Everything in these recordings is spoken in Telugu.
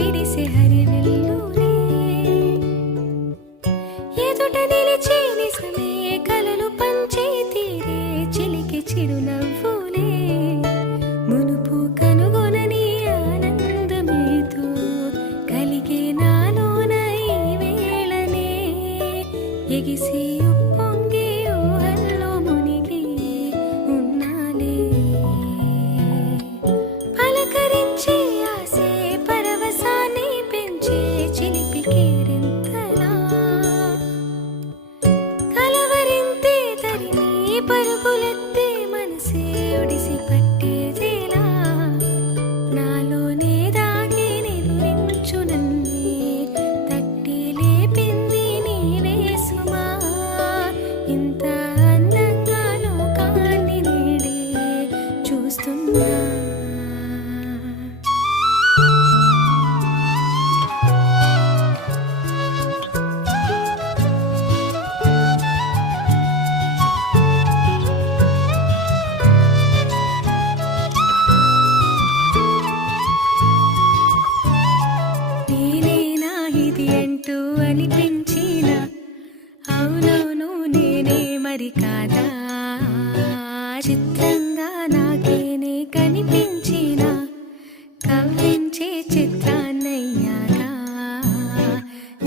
విరిసే హరివెల్లులే ఎదుట నిలిచి నిజమే కలలు పంచే తీరే చిలికి చిరునవ్వులే మునుపు కనుగొనని ఆనందమేతో కలిగే నాలోన ఈ వేళనే ఎగిసి ఉప్పొంగి ఊహల్లో మునిగి ఉన్నాలే పలకరించే ఆసే పరవశాన్ని పెంచే చిలిపి కేరింతలా కలవరింతే తరిమి పరుగులెత్తే మనసే ఒడిసి పట్టేదేలా నాలోనే దాగి నిదురించు నన్నే తట్టి లేపింది నీవే సుమా ఇంత అందంగా లోకాన్ని నేడే చూస్తున్నా నేనేనా ఇది అంటూ అనిపించిన అవునవును నేనే మరి కాదా చిత్రంగా నాకేనే కనిపించిన కవ్వించే చిత్రాన్నయ్యాగా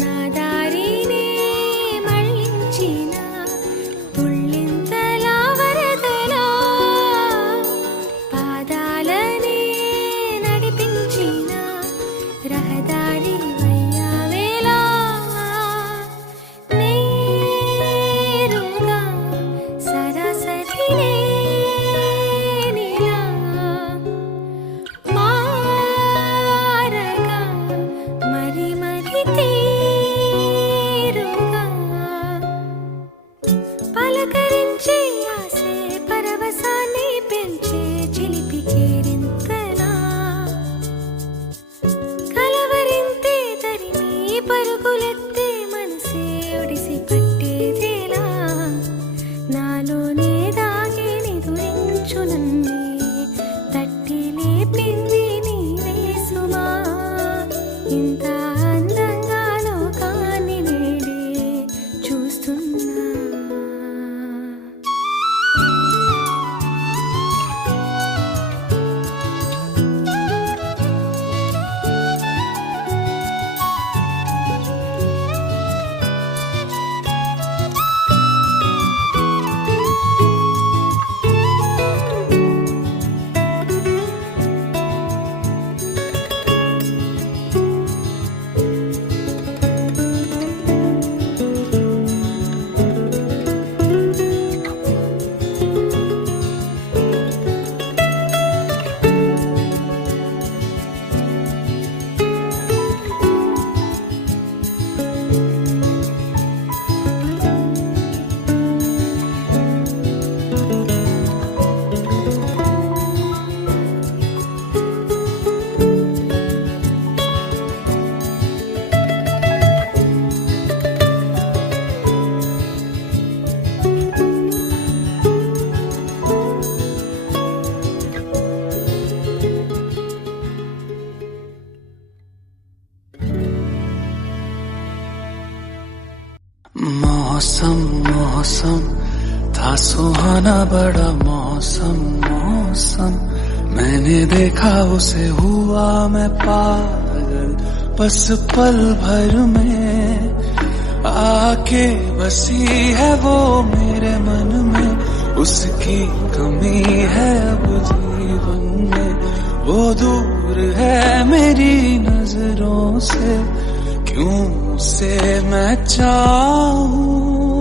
నా దారినే మళ్ళించిన తుళ్ళింతలా వరదలా పాదాలనే నడిపించిన రహదారి వయ్యావేలా నేరుగా సరాసరినే నీలా మారగా మరి మరి తీరుగా పలకరించే ఆసే పరవశాన్ని పెంచే చిలిపి కేరింతలా కలవరింతే తరిమి పరుగులెత్తే మనసే ఒడిసి పట్టేదేలా నాలోనే దాగి నిదురించు నన్నే తట్టి లేపింది నీవే సుమా ఇంత అందంగా లోకాన్ని నేడే చూస్తున్నా मौसम मौसम था सुहाना बड़ा मौसम मौसम मैंने देखा उसे हुआ मैं पागल बस पल भर में आके बसी है वो मेरे मन में उसकी कमी है अब जीवन में वो दूर है मेरी नजरों से क्यों उसे मैं चाहूं